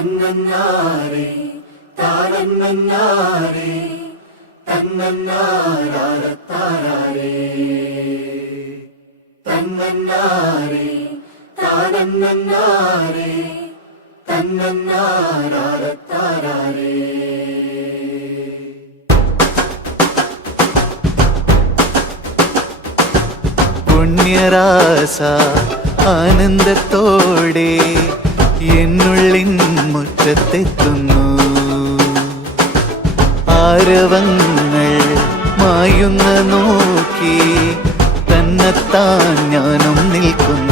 തന്നന്നാരേ താനന്നന്നാരേ തന്നന്നാരാരത്താരേ തന്നന്നാരേ താനന്നന്നാരേ തന്നന്നാരാരത്താരേ. പുണ്യരാസ ആനന്ദത്തോടെ എന്നുള്ളിൻ മുറ്റത്തെത്തുന്നു. ആരവങ്ങൾ മായുന്ന നോക്കി തന്നെത്താൻ ഞാനും നിൽക്കുന്നു.